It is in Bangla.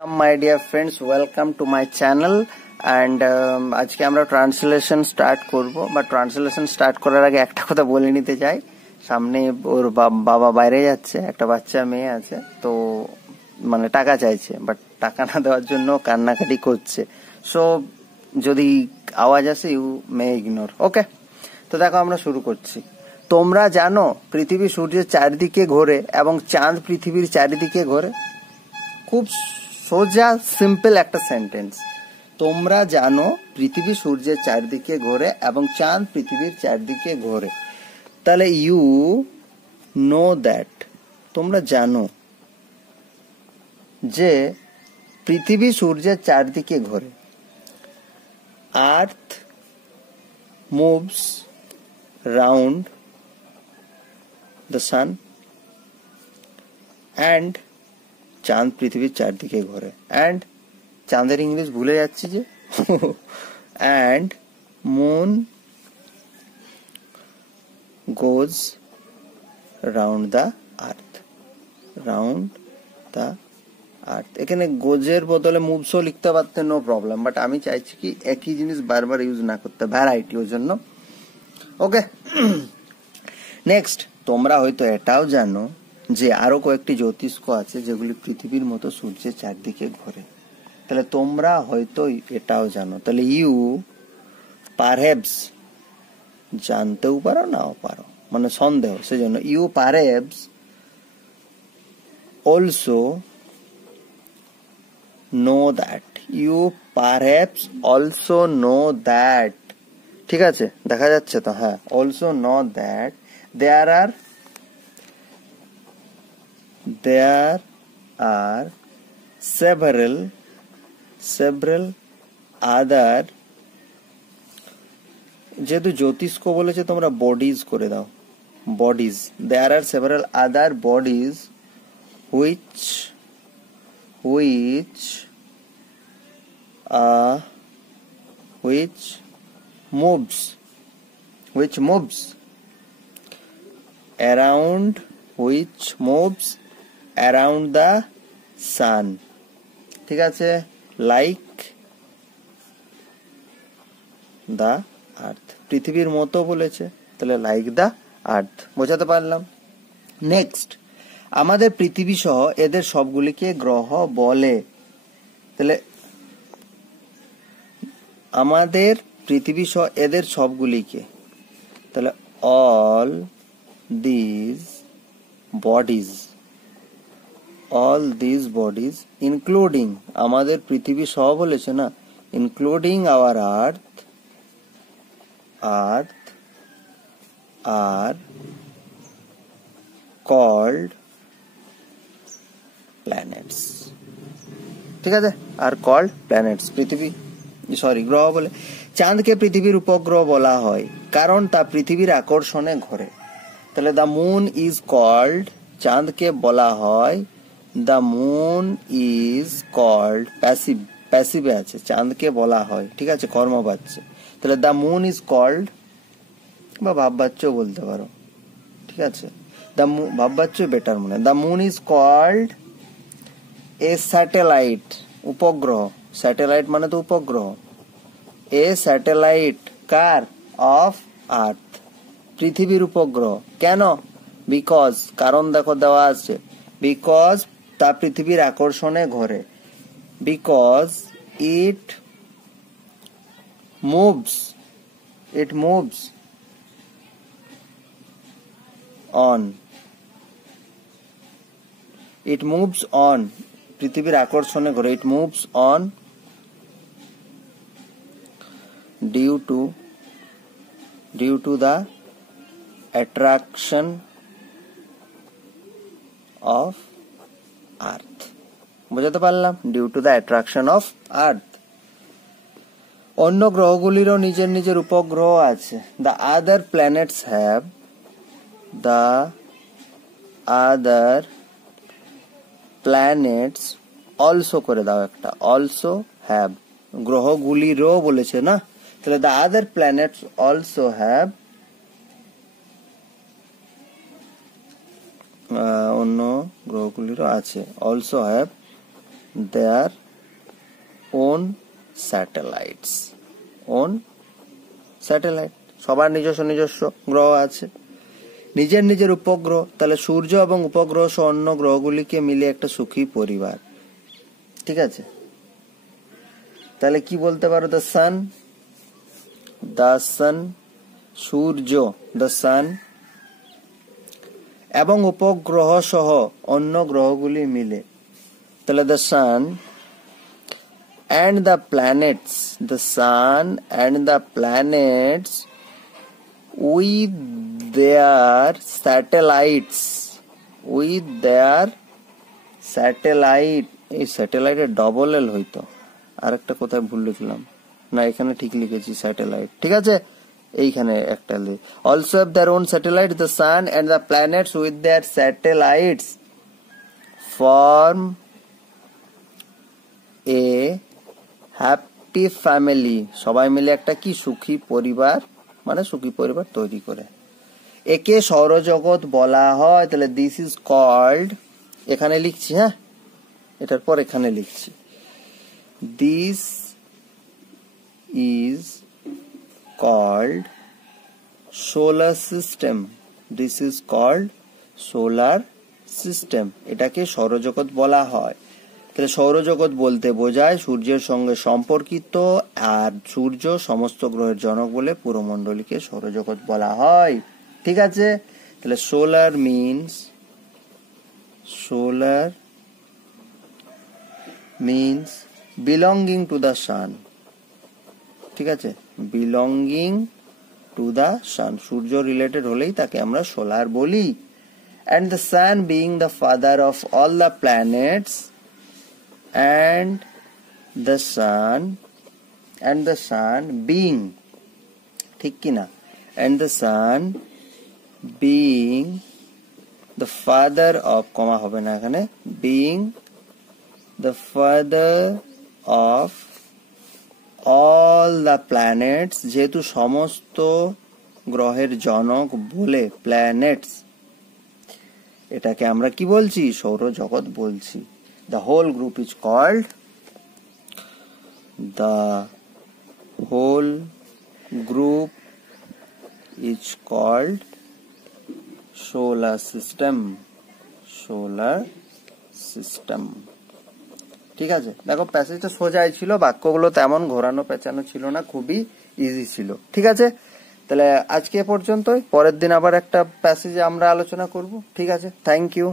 My dear friends, welcome to my channel and আজকে আমরা ট্রান্সলেশন স্টার্ট করব বা ট্রান্সলেশন স্টার্ট করার আগে একটা কথা বলে নিতে চাই। সামনে ওর বাবা বাইরে যাচ্ছে, একটা বাচ্চা মেয়ে আছে, তো মানে টাকা চাইছে, বাট টাকা না দেওয়ার জন্য কান্নাকাটি করছে। সো যদি আওয়াজ আসে ইউ মে ইগনোর, ওকে? তো দেখো আমরা শুরু করছি। তোমরা জানো পৃথিবী সূর্যের চারিদিকে ঘোরে এবং চাঁদ পৃথিবীর চারিদিকে ঘোরে। খুব সোজা সিম্পল একটা সেন্টেন্স। তোমরা জানো পৃথিবী সূর্যের চারদিকে ঘোরে এবং চাঁদ পৃথিবীর চারদিকে ঘোরে। তাহলে ইউ নো দ্যাট, তোমরা জানো যে পৃথিবী সূর্যের চারদিকে ঘোরে। Earth moves round the sun and চাঁদ পৃথিবীর চারদিকে ঘোরে। অ্যান্ড চাঁদের ইংলিশ ভুলে যাচ্ছি যে and moon goes round the earth, round the earth. এখানে গোজের বদলে মুভসও লিখতে পারতেন, নো প্রবলেম, বাট আমি চাইছি কি একই জিনিস বারবার ইউজ না করতে, ভ্যারাইটি ওর জন্য। ওকে, নেক্সট, তোমরা হয়তো এটাও জানো যে আরো কয়েকটি জ্যোতিষ্ক আছে যেগুলি পৃথিবীর মতো সূর্যের চারদিকে ঘোরে। তাহলে তোমরা হয়তো এটাও জানো। তাহলে ইউ পারহ্যাপস, জানতেও পারো নাও পারো, মানে সন্দেহ, সেজন্য you perhaps also know that, you perhaps also know that. ঠিক আছে, দেখা যাচ্ছে তো? হ্যাঁ, also know that there are several other, যেহেতু জ্যোতিষ্ক বলেছে তোমরা বডিজ করে দাও, bodies. there are several other bodies which moves around the sun। ঠিক আছে, লাইক দ্য আর্থ, পৃথিবীর মতো বলেছে, তাহলে লাইক দ্য আর্থ, বোঝাতে পারলাম। নেক্সট, আমাদের পৃথিবী সহ এদের সবগুলিকে গ্রহ বলে। তাহলে আমাদের পৃথিবী সহ এদের সবগুলিকে, তাহলে all these bodies including, আমাদের পৃথিবী সহ বলেছে না, including our earth are called planets। ঠিক আছে, আর called planets, পৃথিবী গ্রহ বলে। চাঁদকে পৃথিবীর উপগ্রহ বলা হয় কারণ তা পৃথিবীর আকর্ষণে ঘোরে। তাহলে দ্য মুন ইজ কল্ড, চাঁদকে বলা হয় দ্য মুন ইজ কল্ড, প্যাসিভে আছে, চাঁদকে বলা হয়, ঠিক আছে, কর্ম পাচ্ছে। তাহলে দ্য মুন ইজ কল্ড, বা ভাববাচ্যও বলতে পারো, ঠিক আছে, ভাববাচ্য বেটার মনে। The moon is called a satellite, উপগ্রহ, স্যাটেলাইট মানে তো উপগ্রহ, এ স্যাটেলাইট কার? অফ আর্থ, পৃথিবীর উপগ্রহ। কেন? বিকজ, কারণ দেখো দেওয়া আছে, বিকজ তা পৃথিবীর আকর্ষণে ঘোরে, বিকজ ইট মুভস অন, পৃথিবীর আকর্ষণে ঘোরে, it moves on due to the attraction of earth, বুঝাতে পারলাম? due to the attraction of earth। অন্য গ্রহগুলিরও নিজের নিজের উপগ্রহ আছে। the other planets also করে দাও একটা, also have, গ্রহগুলিরও বলেছে না, তাহলে the other planets also have অন্য গ্রহগুলিরও আছে, also have their own satellites. own satellite, সবার নিজস্ব নিজস্ব গ্রহ আছে, নিজের নিজের উপগ্রহ। তাহলে সূর্য এবং উপগ্রহ সহ অন্য গ্রহগুলিকে মিলে একটা সুখী পরিবার। ঠিক আছে, তাহলে কি বলতে পারো? The sun, Surya, the sun এবং উপগ্রহ সহ অন্য গ্রহগুলি মিলে। তাহলে the sun and the planets, the sun and the planets with their satellites, এই স্যাটেলাইট এর ডবল এল হইতো, আর একটা কোথায় ভুল লিখলাম, না এখানে ঠিক লিখেছি স্যাটেলাইট। ঠিক আছে, এইখানে একটা also have their own satellites, the sun and the planets with their satellites form a happy family, সবাই মিলে একটা কি সুখী পরিবার, মানে সুখী পরিবার তৈরি করে। একে সৌরজগৎ বলা হয়। তাহলে দিস ইজ কল্ড, এখানে লিখছি, হ্যাঁ এটার পর এখানে লিখছি, this is called solar system, this is called solar system, এটাকে সৌরজগৎ বলা হয়। তাহলে সৌরজগৎ বলতে বোঝায় সূর্যের সঙ্গে সম্পর্কিত, আর সূর্য সমস্ত গ্রহের জনক বলে পুরো মণ্ডলীকে সৌরজগৎ বলা হয়। ঠিক আছে, তাহলে solar means belonging to the sun. ঠিক আছে, belonging to the sun, Surya related হলেই তাকে আমরা সোলার বলি। and the sun being the father of all the planets, and the sun being, ঠিক কি না, and the sun being the father of, কমা হবে না এখানে, being the father of all the planets, যেহেতু সমস্ত গ্রহের জনক বলে প্ল্যানেটস, এটাকে আমরা কি বলছি? সৌরজগৎ বলছি। The whole group is called solar system. ঠিক আছে, দেখো প্যাসেজটা সোজাই ছিল, বাক্যগুলো তেমন ঘোরানো পেঁচানো ছিল না, খুবই ইজি ছিল। ঠিক আছে, তাহলে আজকে পর্যন্তই, পরের দিন আবার একটা প্যাসেজে আমরা আলোচনা করব। ঠিক আছে, থ্যাংক ইউ।